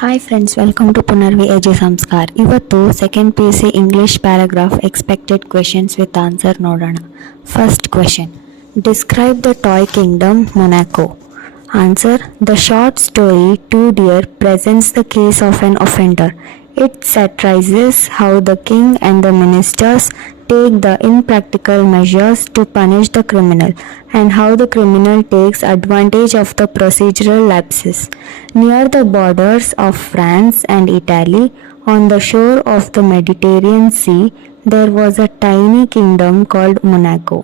Hi friends, welcome to PUNARVI SANSKAR. ಇವತ್ತು second PUC English paragraph expected questions with answer ನೋಡೋಣ. First question. Describe the toy kingdom Monaco. Answer. The short story Two Deer presents the case of an offender. It satirizes how the king and the ministers take the impractical measures to punish the criminal and how the criminal takes advantage of the procedural lapses. Near the borders of France and Italy, on the shore of the Mediterranean Sea, there was a tiny kingdom called Monaco.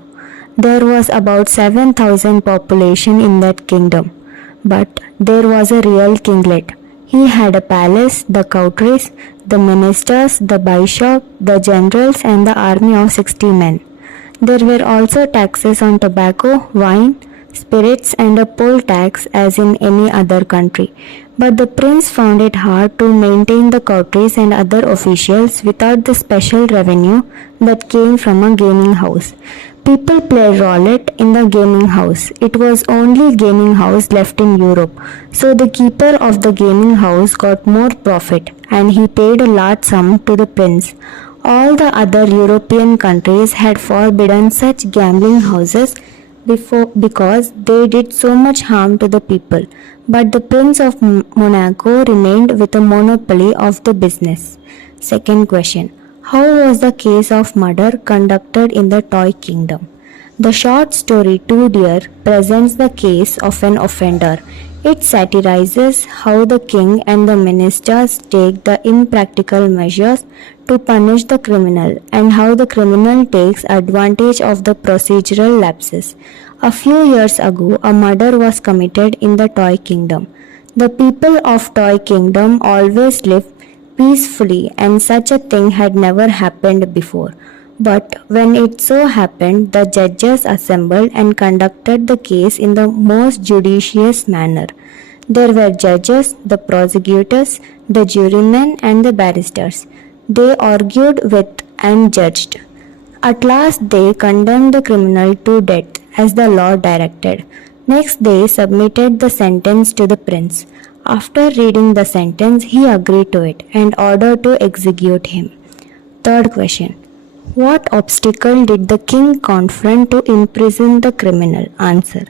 There was about 7,000 population in that kingdom, but there was a real kinglet. He had a palace, the courtiers, the ministers, the bishop, the generals and the army of 60 men. There were also taxes on tobacco, wine, spirits and a poll tax as in any other country. But the prince found it hard to maintain the courtiers and other officials without the special revenue that came from a gaming house. People played roulette in the gaming house. It was only gaming house left in Europe. So the keeper of the gaming house got more profit and he paid a large sum to the prince. All the other European countries had forbidden such gambling houses because they did so much harm to the people. But the Prince of Monaco remained with a monopoly of the business. Second question. How was the case of murder conducted in the toy kingdom? The short story Two Deer presents the case of an offender. It satirizes how the king and the ministers take the impractical measures to punish the criminal and how the criminal takes advantage of the procedural lapses. A few years ago, a murder was committed in the toy kingdom. The people of toy kingdom always lived peacefully and such a thing had never happened before. But when it so happened, the judges assembled and conducted the case in the most judicious manner. There were judges, the prosecutors, the jurymen and the barristers. They argued with and judged. At last they condemned the criminal to death as the law directed. Next they submitted the sentence to the prince. After reading the sentence, he agreed to it and ordered to execute him. Third question. What obstacle did the king confront to imprison the criminal? Answer.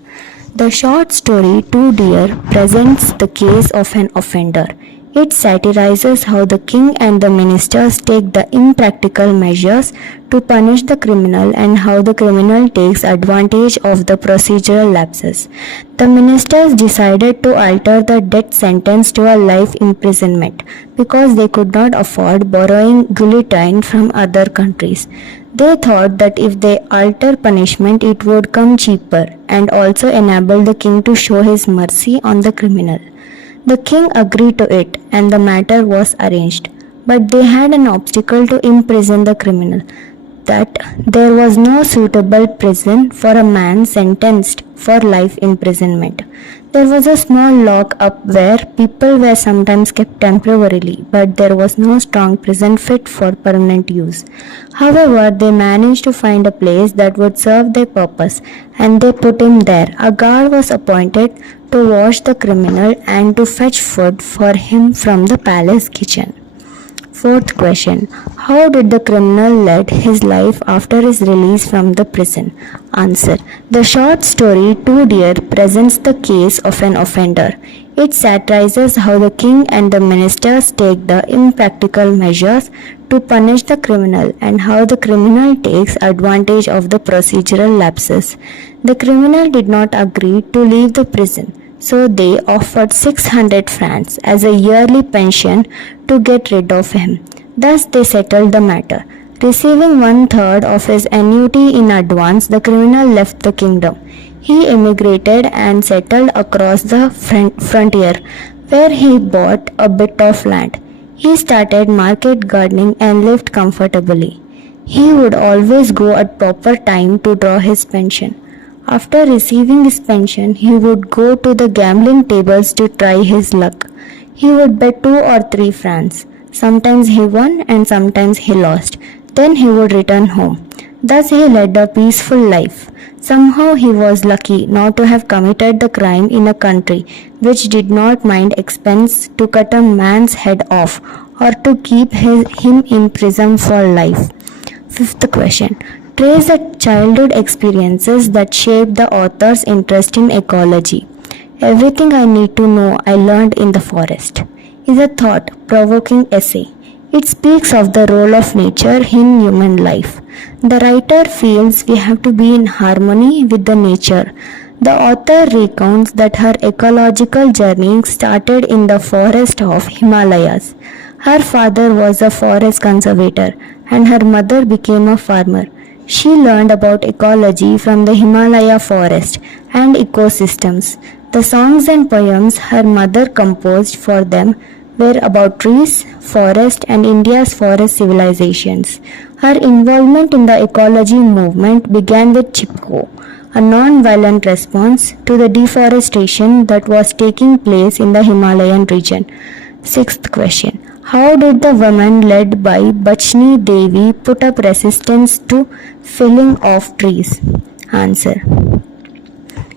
The short story Two Deer presents the case of an offender. It satirizes how the king and the ministers take the impractical measures to punish the criminal and how the criminal takes advantage of the procedural lapses. The ministers decided to alter the death sentence to a life imprisonment because they could not afford borrowing guillotine from other countries. They thought that if they alter punishment it would come cheaper and also enable the king to show his mercy on the criminal. The king agreed to it and the matter was arranged, but they had an obstacle to imprison the criminal, that there was no suitable prison for a man sentenced for life imprisonment. There was a small lock up where people were sometimes kept temporarily, but there was no strong prison fit for permanent use. However, they managed to find a place that would serve their purpose and they put him there. A guard was appointed to watch the criminal and to fetch food for him from the palace kitchen. Fourth question. How did the criminal lead his life after his release from the prison? Answer. The short story Two Deer presents the case of an offender. It satirizes how the king and the ministers take the impractical measures to punish the criminal and how the criminal takes advantage of the procedural lapses. The criminal did not agree to leave the prison. So they offered 600 francs as a yearly pension to get rid of him. Thus they settled the matter. Receiving 1/3 of his annuity in advance, the criminal left the kingdom. He emigrated and settled across the frontier, where he bought a bit of land. He started market gardening and lived comfortably. He would always go at proper time to draw his pension. After receiving his pension, he would go to the gambling tables to try his luck. He would bet 2 or 3 francs. Sometimes he won and sometimes he lost. Then he would return home. Thus he led a peaceful life. Somehow he was lucky not to have committed the crime in a country which did not mind expense to cut a man's head off or to keep him in prison for life. Fifth question. Trace the childhood experiences that shaped the author's interest in ecology. Everything I need to know I learned in the forest is a thought-provoking essay. It speaks of the role of nature in human life. The writer feels we have to be in harmony with the nature. The author recounts that her ecological journey started in the forest of Himalayas. Her father was a forest conservator and her mother became a farmer. She learned about ecology from the Himalaya forest and ecosystems. The songs and poems her mother composed for them were about trees, forest, and India's forest civilizations. Her involvement in the ecology movement began with Chipko, a non-violent response to the deforestation that was taking place in the Himalayan region. Sixth question. How did the women led by Bachni Devi put up resistance to felling of trees? Answer.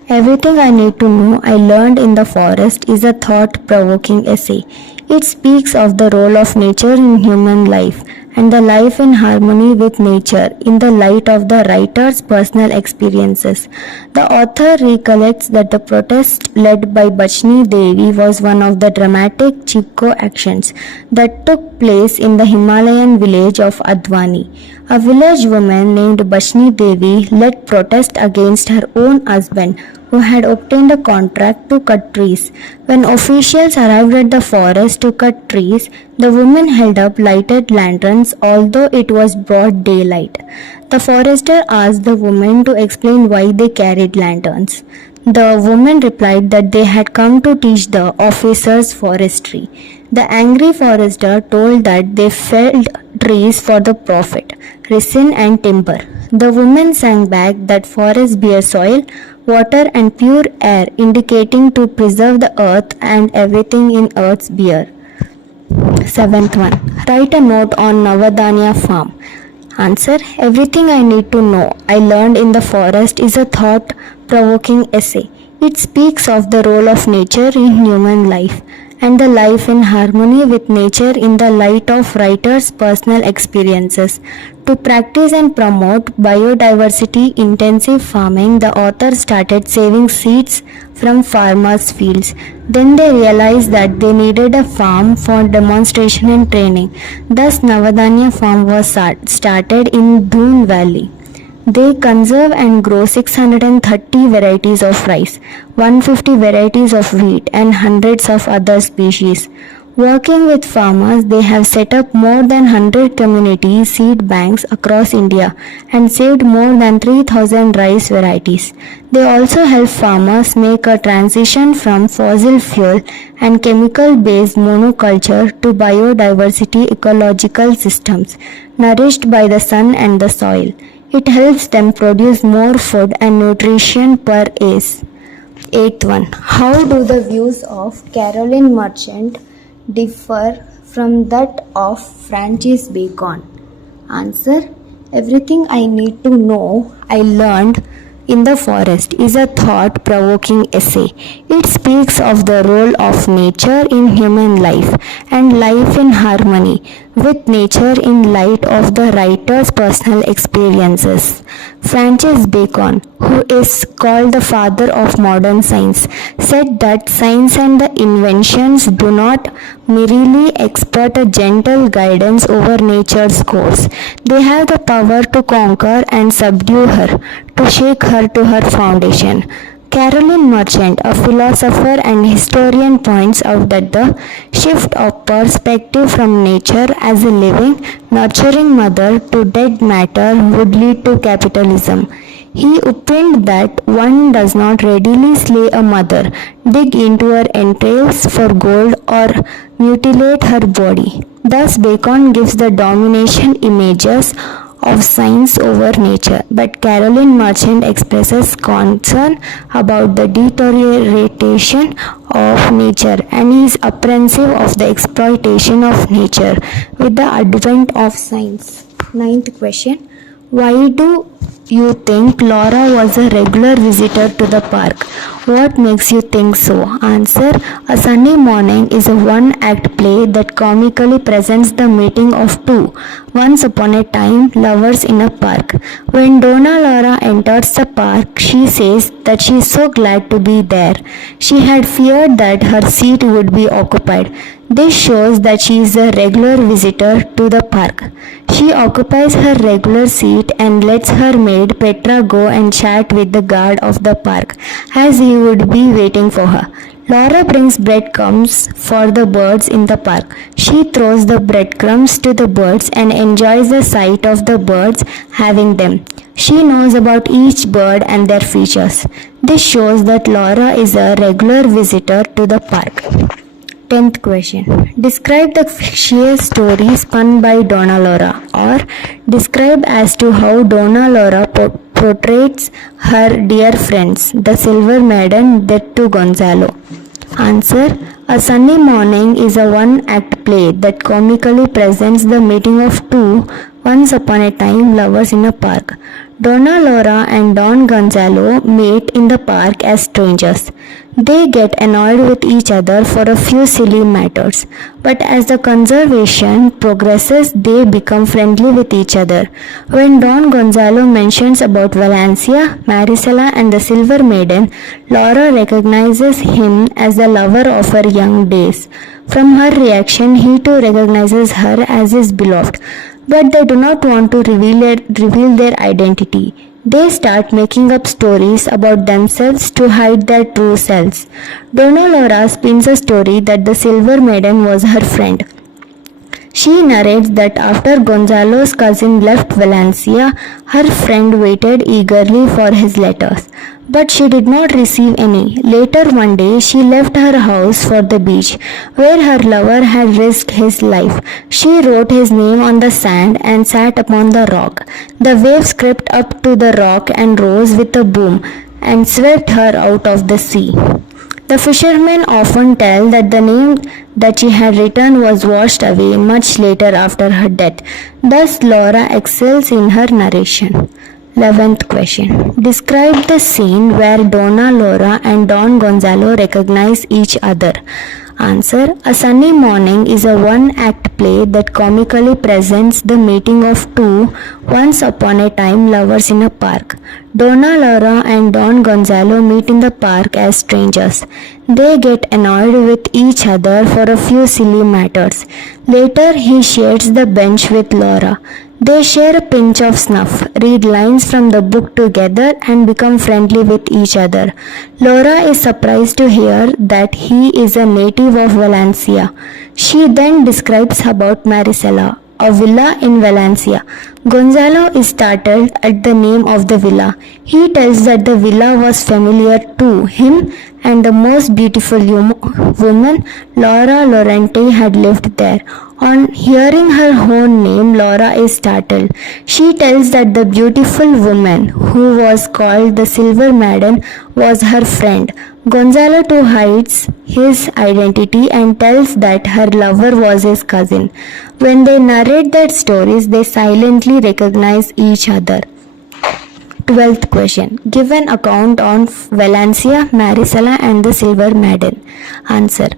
Everything I need to know I learned in the forest is a thought-provoking essay. It speaks of the role of nature in human life and the life in harmony with nature in the light of the writer's personal experiences. The author recollects that the protest led by Bachni Devi was one of the dramatic Chipko actions that took place in the Himalayan village of Advani. A village woman named Bachni Devi led protest against her own husband who had obtained a contract to cut trees. When officials arrived at the forest to cut trees, the woman held up lighted lanterns although it was broad daylight. The forester asked the woman to explain why they carried lanterns. The woman replied that they had come to teach the officers forestry. The angry forester told that they felled trees for the profit, resin and timber. The woman sang back that forests bear soil, water and pure air, indicating to preserve the earth and everything in earth's bear. Seventh one. Write a note on Navadanya farm. Answer. Everything I need to know I learned in the forest is a thought-provoking essay. It speaks of the role of nature in human life and the life in harmony with nature in the light of writer's personal experiences. To practice and promote biodiversity intensive farming, the author started saving seeds from farmers' fields. Then they realized that they needed a farm for demonstration and training. Thus, Navadanya farm was started in Doon Valley. They conserve and grow 630 varieties of rice, 150 varieties of wheat, and hundreds of other species. Working with farmers, they have set up more than 100 community seed banks across India and saved more than 3,000 rice varieties. They also help farmers make a transition from fossil fuel and chemical-based monoculture to biodiversity ecological systems nourished by the sun and the soil. It helps them produce more food and nutrition per acre. Eighth one. How do the views of Caroline Merchant differ from that of Francis Bacon? Answer. Everything I need to know I learned in the forest is a thought-provoking essay. It speaks of the role of nature in human life and life in harmony with nature in light of the writer's personal experiences. Francis Bacon, who is called the father of modern science, said that science and the inventions do not merely expert a gentle guidance over nature's course. They have the power to conquer and subdue her, to shake her to her foundation. Caroline Merchant, a philosopher and historian, points out that the shift of perspective from nature as a living, nurturing mother to dead matter would lead to capitalism. He opined that one does not readily slay a mother, dig into her entrails for gold, or mutilate her body. Thus, Bacon gives the domination images of science over nature, but Caroline Merchant expresses concern about the deterioration of nature and is apprehensive of the exploitation of nature with the advent of science. Ninth question. Why do you think Laura was a regular visitor to the park? What makes you think so? Answer. A sunny morning is a one-act play that comically presents the meeting of two, once upon a time, lovers in a park. When Donna Laura enters the park, she says that she is so glad to be there. She had feared that her seat would be occupied. This shows that she is a regular visitor to the park. She occupies her regular seat and lets her maid Petra go and chat with the guard of the park, as he would be waiting for her. Laura brings breadcrumbs for the birds in the park. She throws the breadcrumbs to the birds and enjoys the sight of the birds having them. She knows about each bird and their features. This shows that Laura is a regular visitor to the park. 10th question. Describe the fictitious story spun by Donna Laura, or describe as to how Donna Laura portrays her dear friends, the Silver Maiden, that to Gonzalo. Answer. A sunny morning is a one-act play that comically presents the meeting of two, once upon a time, lovers in a park. Donna Laura and Don Gonzalo meet in the park as strangers. They get annoyed with each other for a few silly matters, but as the conversation progresses, they become friendly with each other. When Don Gonzalo mentions about Valencia, Marisela and the Silver Maiden, Laura recognizes him as the lover of her young days. From her reaction, he too recognizes her as his beloved, but they do not want to reveal their identity. They start making up stories about themselves to hide their true selves. Donna Laura spins a story that the Silver Maiden was her friend. She narrates that after Gonzalo's cousin left Valencia, her friend waited eagerly for his letters, but she did not receive any. Later one day, she left her house for the beach, where her lover had risked his life. She wrote his name on the sand and sat upon the rock. The waves crept up to the rock and rose with a boom and swept her out of the sea. The fishermen often tell that the name that she had written was washed away much later after her death. Thus, Laura excels in her narration. 11th question. Describe the scene where Donna Laura and Don Gonzalo recognize each other. Answer. A sunny morning is a one-act play that comically presents the meeting of two, once upon a time, lovers in a park. Donna Laura and Don Gonzalo meet in the park as strangers. They get annoyed with each other for a few silly matters. Later, he shares the bench with Laura. They share a pinch of snuff, read lines from the book together, and become friendly with each other. Laura is surprised to hear that he is a native of Valencia. She then describes about Marisela, a villa in Valencia. Gonzalo is startled at the name of the villa. He tells that the villa was familiar to him and the most beautiful woman, Laura Lorente, had lived there. On hearing her own name, Laura is startled. She tells that the beautiful woman, who was called the Silver Maiden, was her friend. Gonzalo too hides his identity and tells that her lover was his cousin. When they narrate their stories, they silently recognize each other. 12th question. Give an account on Valencia, Marisela and the Silver Maiden. Answer.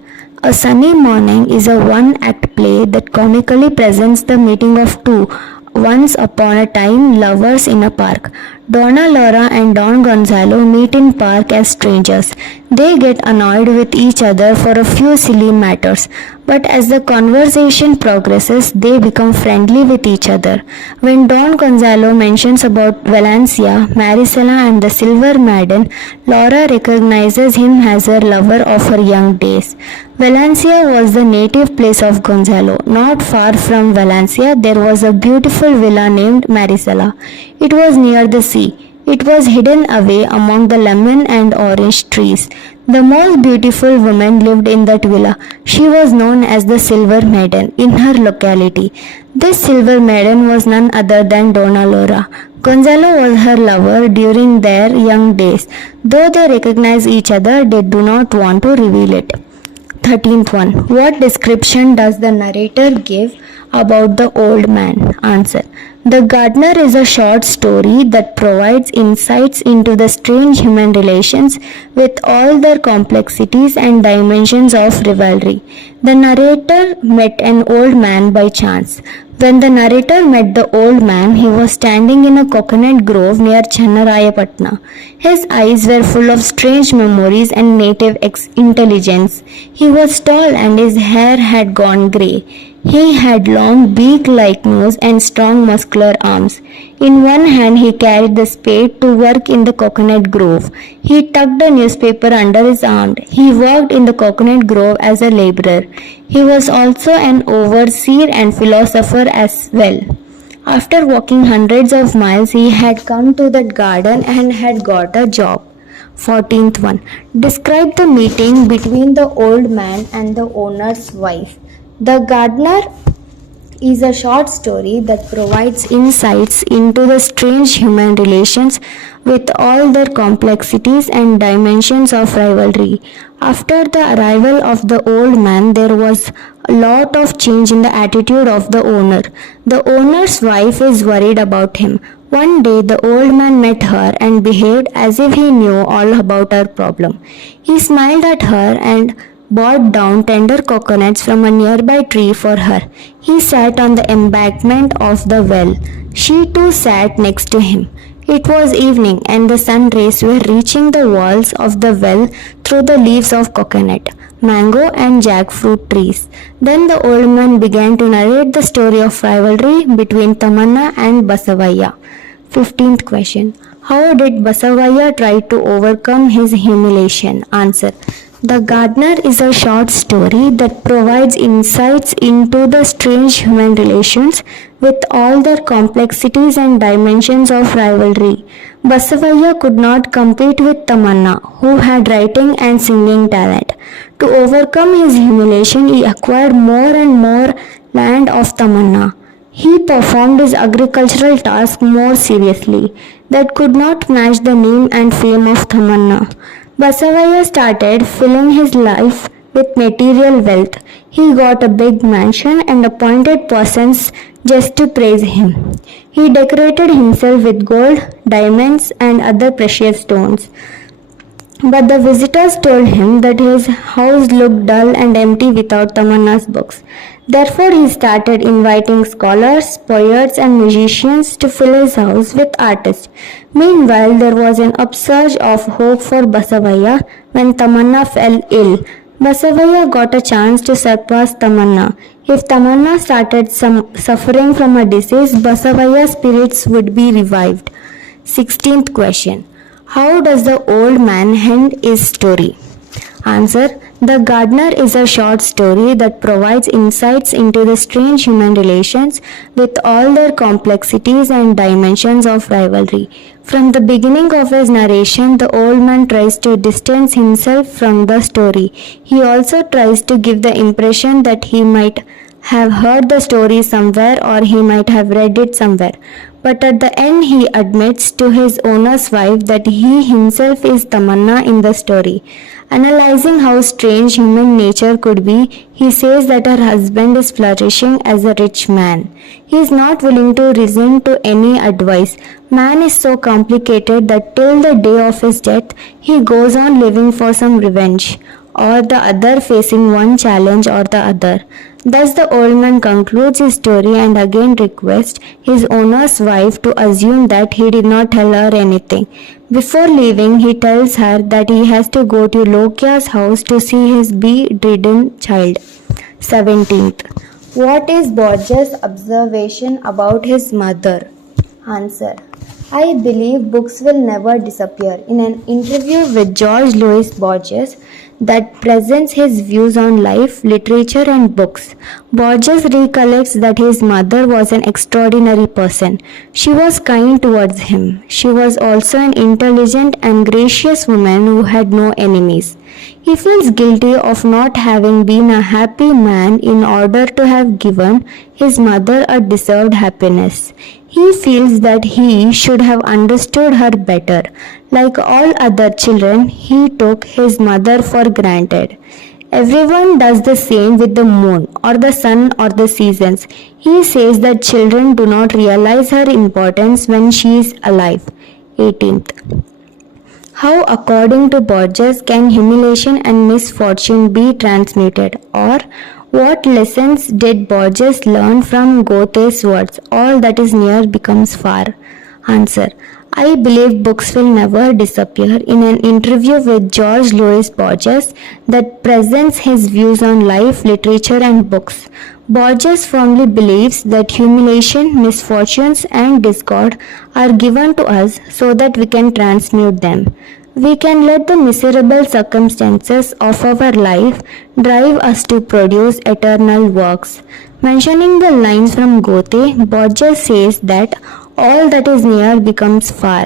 A sunny morning is a one-act play that comically presents the meeting of two, once upon a time, lovers in a park. Donna Laura and Don Gonzalo meet in park as strangers. They get annoyed with each other for a few silly matters, but as the conversation progresses, they become friendly with each other. When Don Gonzalo mentions about Valencia, Marisela and the Silver Maiden, Laura recognizes him as her lover of her young days. Valencia was the native place of Gonzalo. Not far from Valencia, there was a beautiful villa named Marisela. It was near the sea. It was hidden away among the lemon and orange trees. The most beautiful woman lived in that villa. She was known as the Silver Maiden in her locality. This Silver Maiden was none other than Donna Laura. Gonzalo was her lover during their young days. Though they recognize each other, they do not want to reveal it. 13th one. What description does the narrator give about the old man? Answer. The Gardener is a short story that provides insights into the strange human relations with all their complexities and dimensions of rivalry. The narrator met an old man by chance. When the narrator met the old man, he was standing in a coconut grove near Channarayapatna. His eyes were full of strange memories and native intelligence. He was tall and his hair had gone grey. He had long beak-like nose and strong muscular arms. In one hand he carried the spade to work in the coconut grove. He tucked a newspaper under his arm. He worked in the coconut grove as a laborer. He was also an overseer and philosopher as well. After walking hundreds of miles, he had come to that garden and had got a job. 14th one. Describe the meeting between the old man and the owner's wife. The Gardener is a short story that provides insights into the strange human relations with all their complexities and dimensions of rivalry. After the arrival of the old man, there was a lot of change in the attitude of the owner. The owner's wife is worried about him. One day, the old man met her and behaved as if he knew all about her problem. He smiled at her and brought down tender coconuts from a nearby tree for her. He sat on the embankment of the well. She too sat next to him. It was evening and the sun rays were reaching the walls of the well through the leaves of coconut, mango and jackfruit trees. Then the old man began to narrate the story of rivalry between Tamanna and Basavaiya. 15th question. How did Basavaiya try to overcome his humiliation? Answer. The Gardener is a short story that provides insights into the strange human relations with all their complexities and dimensions of rivalry. Basavaiya could not compete with Tamanna, who had writing and singing talent. To overcome his humiliation, he acquired more and more land of Tamanna. He performed his agricultural task more seriously. That could not match the name and fame of Tamanna. Basavaiya started filling his life with material wealth. He got a big mansion and appointed persons just to praise him. He decorated himself with gold, diamonds, and other precious stones. But the visitors told him that his house looked dull and empty without Tamanna's books. Therefore, he started inviting scholars, poets, and musicians to fill his house with artists. Meanwhile, there was an upsurge of hope for Basavaiya when Tamanna fell ill. Basavaiya got a chance to surpass Tamanna. If Tamanna started suffering from a disease, Basavaiya's spirits would be revived. 16th question. How does the old man end his story? Answer. The Gardener is a short story that provides insights into the strange human relations with all their complexities and dimensions of rivalry. From the beginning of his narration, the old man tries to distance himself from the story. He also tries to give the impression that he might have heard the story somewhere or he might have read it somewhere. But at the end he admits to his owner's wife that he himself is Tamanna in the story. Analyzing how strange human nature could be, he says that her husband is flourishing as a rich man. He is not willing to listen to any advice. Man is so complicated that till the day of his death, he goes on living for some revenge, or the other, facing one challenge or the other. Thus the old man concludes his story and again requests his owner's wife to assume that he did not tell her anything. Before leaving, he tells her that he has to go to Lokya's house to see his bedridden child. 17th. What is Borges' observation about his mother? Answer. I believe books will never disappear. In an interview with George Louis Borges that presents his views on life, literature and books, Borges recollects that his mother was an extraordinary person. She was kind towards him. She was also an intelligent and gracious woman who had no enemies. He feels guilty of not having been a happy man in order to have given his mother a deserved happiness. He feels that he should have understood her better. Like all other children, he took his mother for granted. Everyone does the same with the moon or the sun or the seasons. He says that children do not realize her importance when she is alive. 18th. How, according to Borges, can humiliation and misfortune be transmuted? Or what lessons did Borges learn from Goethe's words? All that is near becomes far. Answer. I believe books will never disappear. In an interview with George Louis Borges that presents his views on life, literature, and books, Borges firmly believes that humiliation, misfortunes, and discord are given to us so that we can transmute them. We can let the miserable circumstances of our life drive us to produce eternal works. Mentioning the lines from Goethe, Borges says that all that is near becomes far.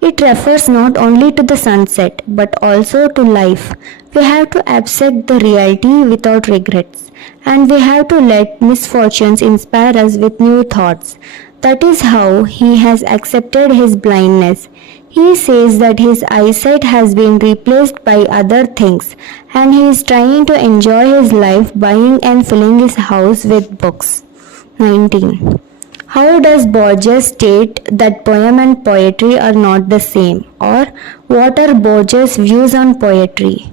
It refers not only to the sunset but also to life. We have to accept the reality without regrets, and we have to let misfortunes inspire us with new thoughts. That is how he has accepted his blindness. He says that his eyesight has been replaced by other things, and he is trying to enjoy his life buying and filling his house with books. 19. How does Borges state that poem and poetry are not the same? Or what are Borges' views on poetry?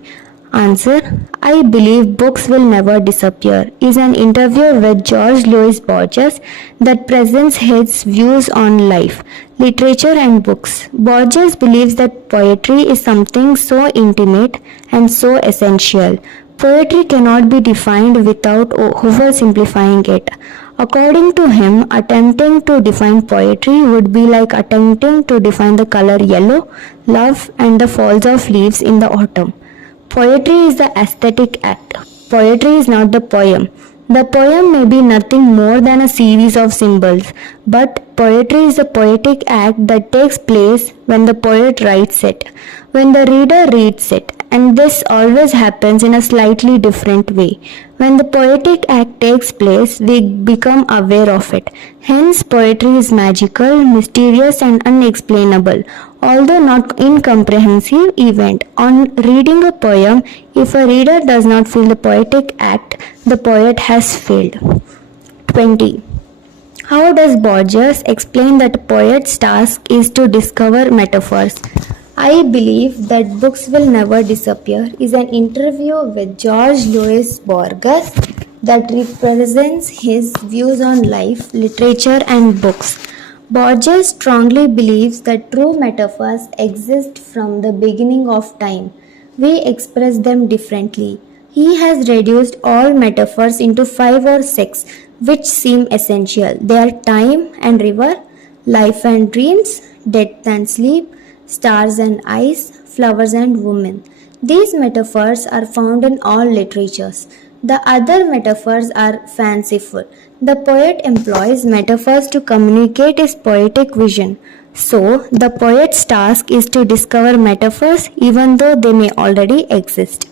Answer. I believe books will never disappear is an interview with George Louis Borges that presents his views on life, literature and books. Borges believes that poetry is something so intimate and so essential. Poetry cannot be defined without oversimplifying it. According to him, attempting to define poetry would be like attempting to define the color yellow, love, and the falls of leaves in the autumn. Poetry is the aesthetic act. Poetry is not the poem. The poem may be nothing more than a series of symbols, but poetry is a poetic act that takes place when the poet writes it, when the reader reads it, and this always happens in a slightly different way. When the poetic act takes place, we become aware of it. Hence, poetry is magical, mysterious, and unexplainable, although not incomprehensive event. On reading a poem, if a reader does not feel the poetic act, the poet has failed. 20. How does Borges explain that a poet's task is to discover metaphors? I believe that books will never disappear is an interview with George Louis Borges that represents his views on life, literature, and books. Borges strongly believes that true metaphors exist from the beginning of time. We express them differently. He has reduced all metaphors into 5 or 6, which seem essential. They are time and river, life and dreams, death and sleep, stars and ice, flowers and women. These metaphors are found in all literatures. The other metaphors are fanciful. The poet employs metaphors to communicate his poetic vision. So, the poet's task is to discover metaphors even though they may already exist.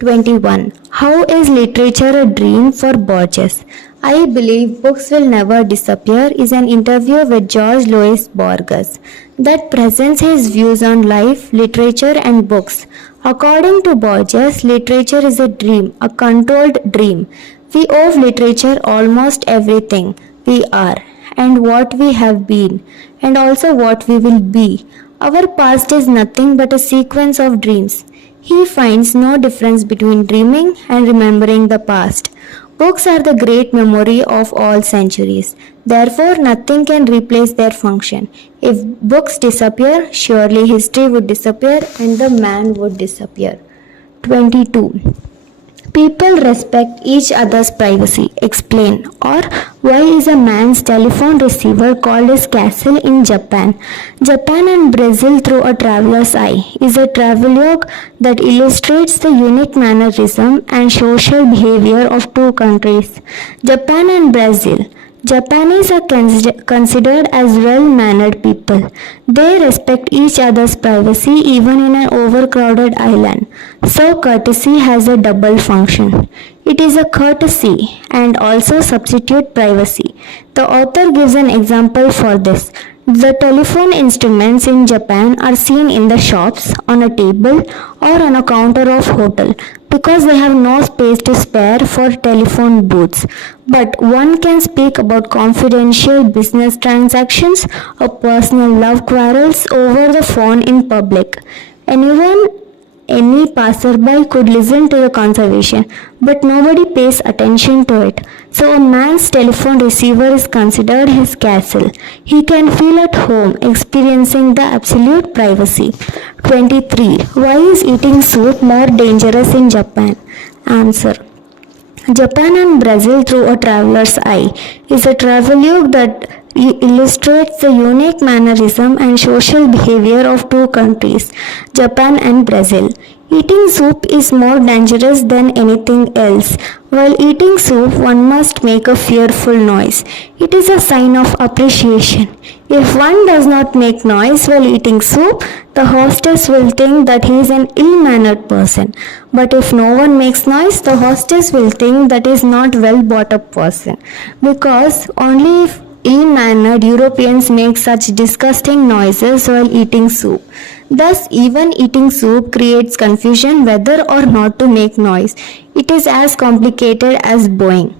21. How is literature a dream for Borges? I believe books will never disappear is an interview with George Louis Borges that presents his views on life, literature, and books. According to Borges, literature is a dream, a controlled dream. We owe literature almost everything we are and what we have been, and also what we will be. Our past is nothing but a sequence of dreams. He finds no difference between dreaming and remembering the past. Books are the great memory of all centuries. Therefore, nothing can replace their function. If books disappear, surely history would disappear and the man would disappear. 22. People respect each other's privacy. Explain. Or why is a man's telephone receiver called his castle in Japan? Japan and Brazil through a traveler's eye is a travelogue that illustrates the unique mannerism and social behavior of two countries. Japan and Brazil. Japanese are considered as well-mannered people. They respect each other's privacy even in an overcrowded island. So courtesy has a double function. It is a courtesy and also substitute privacy. The author gives an example for this. The telephone instruments in Japan are seen in the shops, on a table, or on a counter of hotel because they have no space to spare for telephone booths. But one can speak about confidential business transactions or personal love quarrels over the phone in public. Any passerby could listen to the conversation, but nobody pays attention to it. So a man's telephone receiver is considered his castle. He can feel at home, experiencing the absolute privacy. 23. Why is eating soup more dangerous in Japan? Answer. Japan and Brazil through a traveler's eye is a travelogue that illustrates the unique mannerism and social behavior of two countries, Japan and Brazil. Eating soup is more dangerous than anything else. While eating soup, one must make a fearful noise. It is a sign of appreciation. If one does not make noise while eating soup, the hostess will think that he is an ill-mannered person. But if no one makes noise, the hostess will think that he is not well-brought-up person. Because only if ill-mannered Europeans make such disgusting noises while eating soup. Thus, even eating soup creates confusion whether or not to make noise. It is as complicated as bowing.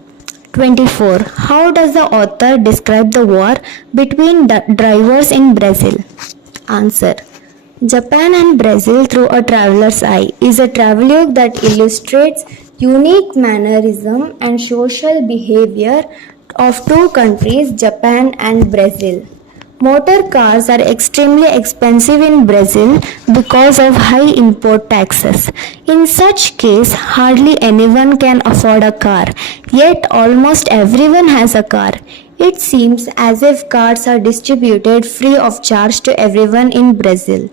24. How does the author describe the war between drivers in Brazil? Answer. Japan and Brazil through a traveler's eye is a travelogue that illustrates unique mannerism and social behavior of two countries, Japan and Brazil. Motor cars are extremely expensive in Brazil because of high import taxes. In such case, hardly anyone can afford a car, yet almost everyone has a car. It seems as if cars are distributed free of charge to everyone in Brazil.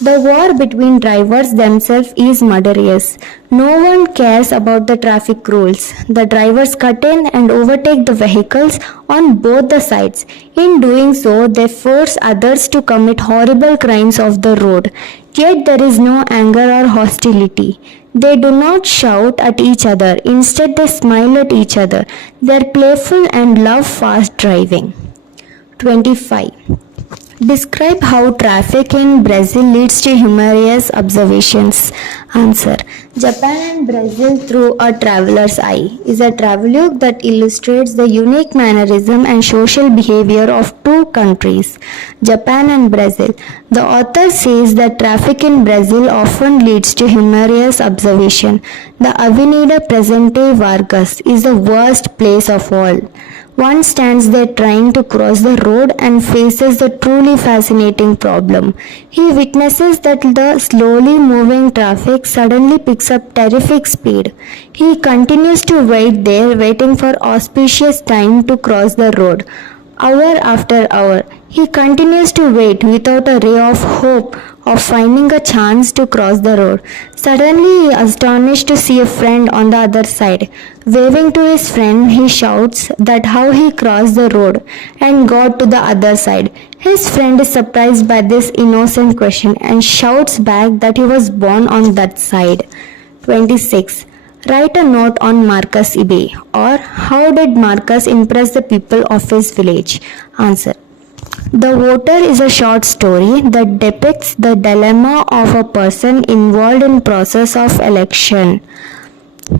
The war between drivers themselves is murderous. No one cares about the traffic rules. The drivers cut in and overtake the vehicles on both the sides. In doing so, they force others to commit horrible crimes off the road. Yet there is no anger or hostility. They do not shout at each other. Instead, they smile at each other. They are playful and love fast driving. 25. Describe how traffic in Brazil leads to humorous observations. Answer. Japan and Brazil through a traveler's eye is a travelogue that illustrates the unique mannerism and social behavior of two countries, Japan and Brazil. The author says that traffic in Brazil often leads to humorous observation. The Avenida Presidente Vargas is the worst place of all. One stands there trying to cross the road and faces the truly fascinating problem. He witnesses that the slowly moving traffic suddenly picks up terrific speed. He continues to wait there, waiting for auspicious time to cross the road. Hour after hour, he continues to wait without a ray of hope of finding a chance to cross the road. Suddenly, he is astonished to see a friend on the other side. Waving to his friend, he shouts that how he crossed the road and got to the other side. His friend is surprised by this innocent question and shouts back that he was born on that side. 26. Write a note on Marcus eBay, or how did Marcus impress the people of his village? Answer. The Voter is a short story that depicts the dilemma of a person involved in process of election.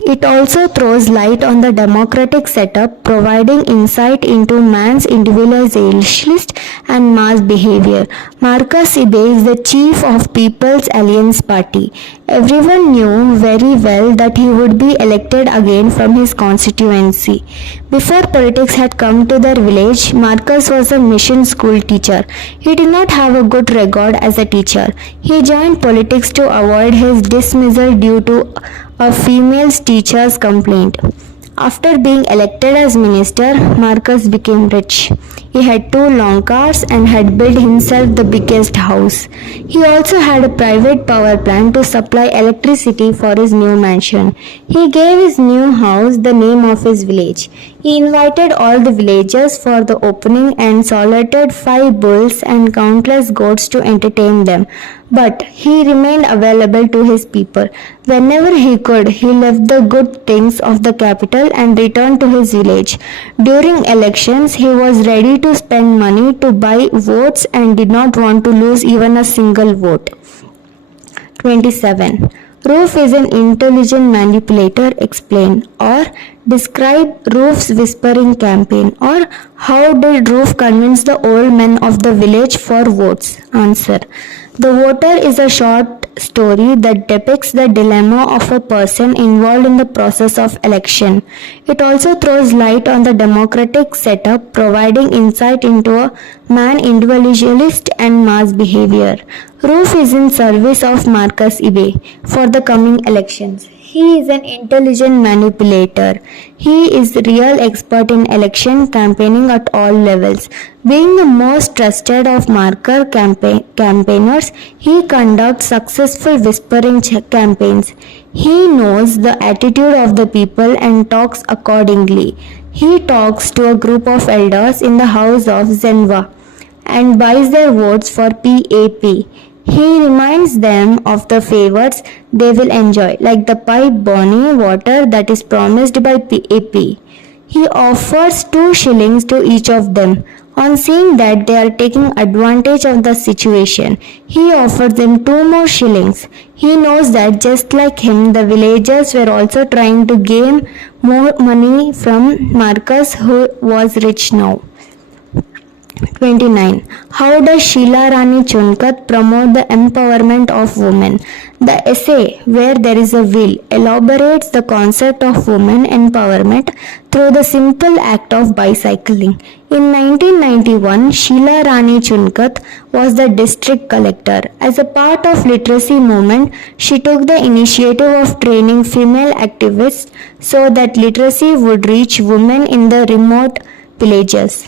It also throws light on the democratic setup, providing insight into man's individualist and mass behavior. Marcus eBay is the chief of People's Alliance Party. Everyone knew very well that he would be elected again from his constituency. Before politics had come to their village, Marcus was a mission school teacher. He did not have a good record as a teacher. He joined politics to avoid his dismissal due to a female teacher's complaint. After being elected as minister, Marcus became rich. He had 2 long cars and had built himself the biggest house. He also had a private power plant to supply electricity for his new mansion. He gave his new house the name of his village. He invited all the villagers for the opening and slaughtered 5 bulls and countless goats to entertain them. But he remained available to his people. Whenever he could, he left the good things of the capital and returned to his village. During elections, he was ready to to spend money to buy votes and did not want to lose even a single vote. 27. Roof is an intelligent manipulator. Explain or describe Roof's whispering campaign, or how did Roof convince the old men of the village for votes? Answer. The Voter is a short story that depicts the dilemma of a person involved in the process of election. It also throws light on the democratic setup, providing insight into a man individualist and mass behavior. Roof is in service of Marcus Ibe for the coming elections. He is an intelligent manipulator. He is a real expert in election campaigning at all levels. Being the most trusted of marker campaigners, he conducts successful whispering campaigns. He knows the attitude of the people and talks accordingly. He talks to a group of elders in the house of Zenwa and buys their votes for PAP. He reminds them of the favors they will enjoy, like the pipe Bonnie water that is promised by PAP. He offers 2 shillings to each of them. On seeing that they are taking advantage of the situation, he offers them 2 more shillings. He knows that just like him, the villagers were also trying to gain more money from Marcus, who was rich now. 29. How does Sheila Rani Chunkat promote the empowerment of women? The essay, Where There Is a Will, elaborates the concept of women empowerment through the simple act of bicycling. In 1991, Sheila Rani Chunkat was the district collector. As a part of literacy movement, she took the initiative of training female activists so that literacy would reach women in the remote villages.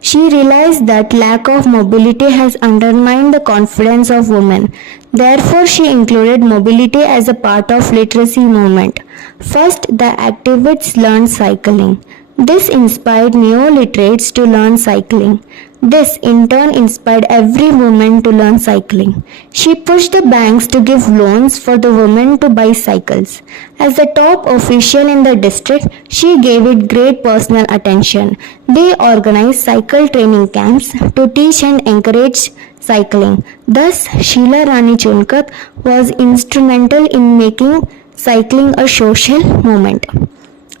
She realized that lack of mobility has undermined the confidence of women. Therefore, she included mobility as a part of literacy movement. First, the activists learned cycling. This inspired neo-literates to learn cycling. This in turn inspired every woman to learn cycling. She pushed the banks to give loans for the women to buy cycles. As the top official in the district, she gave it great personal attention. They organized cycle training camps to teach and encourage cycling. Thus, Sheila Rani Chunkat was instrumental in making cycling a social movement.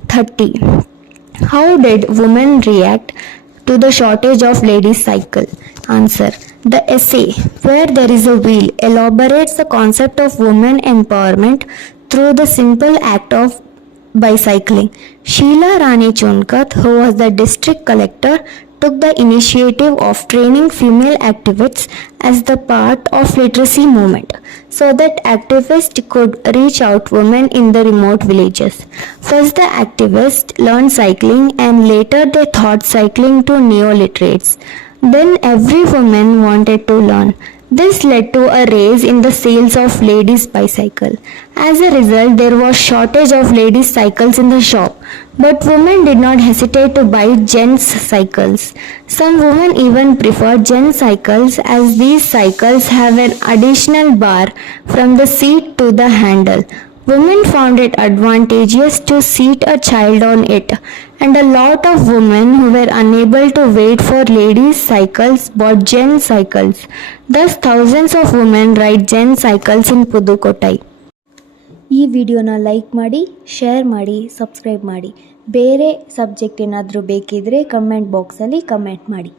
30. How did women react to the shortage of ladies' cycle? Answer. The essay, Where There Is a Will, elaborates the concept of women empowerment through the simple act of bicycling. Sheila Rani Chunkat, who was the district collector, took the initiative of training female activists as the part of literacy movement so that activists could reach out women in the remote villages. First the activists learned cycling and later they taught cycling to neo-literates. Then every woman wanted to learn. This led to a rise in the sales of ladies' bicycle. As a result, there was shortage of ladies' cycles in the shop, but women did not hesitate to buy gents' cycles. Some women even preferred gents' cycles as these cycles have an additional bar from the seat to the handle. Women found it advantageous to seat a child on it, and a lot of women who were unable to wait for ladies' cycles bought gent cycles. Thus, thousands of women ride gent cycles in Pudukottai. ಈ ವಿಡಿಯೋನ like ಮಾಡಿ, share ಮಾಡಿ, subscribe ಮಾಡಿ. ಬೇರೆ subject ಏನಾದರೂ ಬೇಕಿದ್ದರೆ comment ಬಾಕ್ಸಲ್ಲಿ comment ಮಾಡಿ.